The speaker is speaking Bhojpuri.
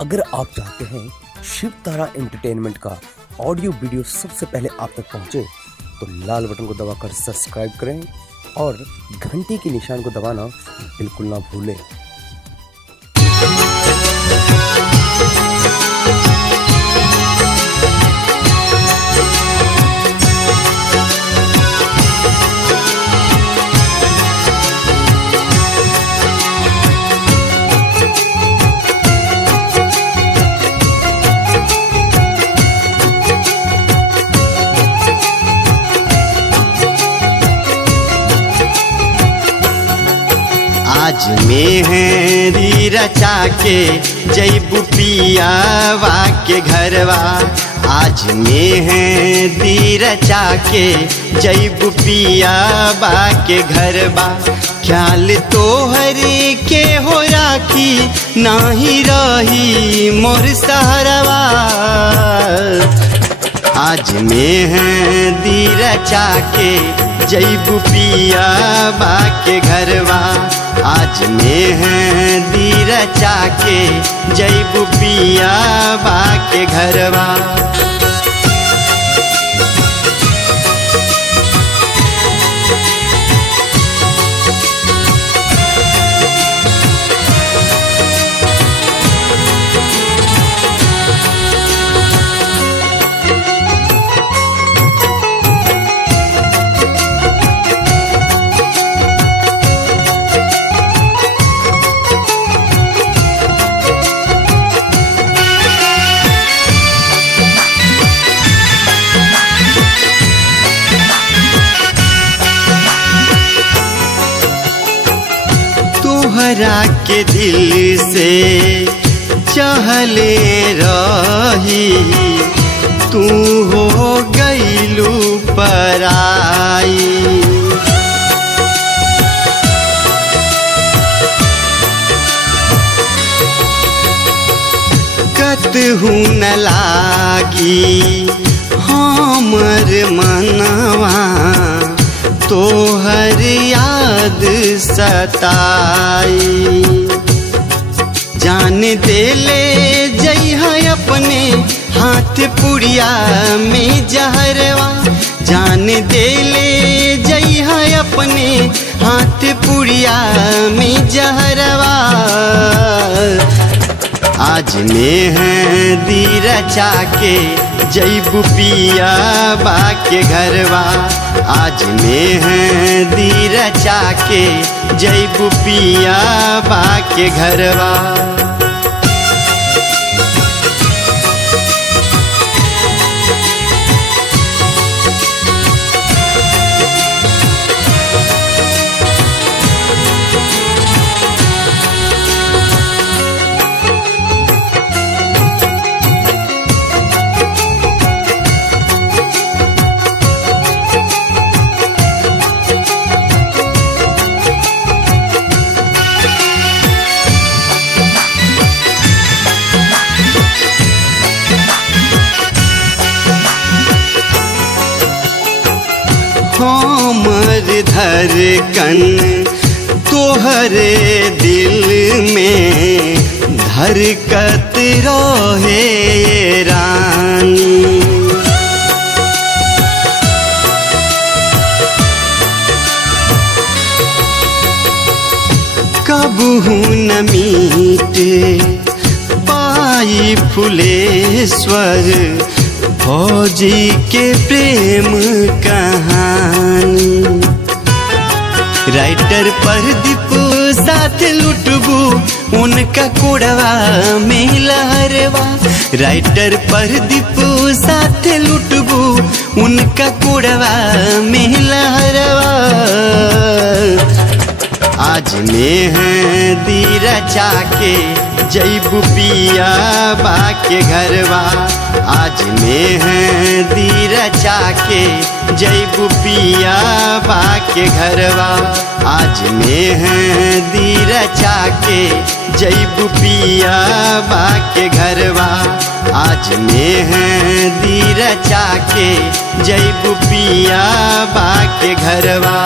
अगर आप चाहते हैं शिव तारा एंटरटेनमेंट का ऑडियो वीडियो सबसे पहले आप तक पहुंचे तो लाल बटन को दबाकर सब्सक्राइब करें और घंटी के निशान को दबाना बिल्कुल ना भूलें। आज मेहंदी रचा के जैबू पियावा के घरवा। आज मेहंदी रचा के जैबू पियावा के घरवा। ख्याल तोहर के हो राखी नाही रही मोर सहरवा। आज मेहंदी रचा के जैबू पियावा के घरवा। आज मेहंदी रचा के जैबू पियावा के घरवा। तोहरा के दिल से चहले रही तू हो गईलू पराई। कतहु न लागी हमर मनवा तोहर याद सताई। जान देले जइहा अपने हाथ पुड़िया में जहरवा। जान देले जइहा अपने हाथ पुड़िया में जहरवा। आज मेहंदी रचा के जैबू पियावा के घरवा। आज मेहंदी रचा के जैबू पियावा के घरवा। हमर धड़कन तोहरे दिल में धड़कत रहे रानी। कबहू न मीटे पाई फुलेश्वर फौजी के प्रेम कहानी। राइटर प्रदीप साथ लुटबू उनका कोड़वा में लहरवा। राइटर प्रदीप साथ लुटबू उनका कोड़वा में लहरवा। आज मेहंदी रचा के जैबू पियावा के घरवा। आज मेहंदी रचा के जैबू पियावा के घरवा। आज मेहंदी रचा के जैबू पियावा के घरवा। आज मेहंदी रचा के जैबू पियावा के घरवा।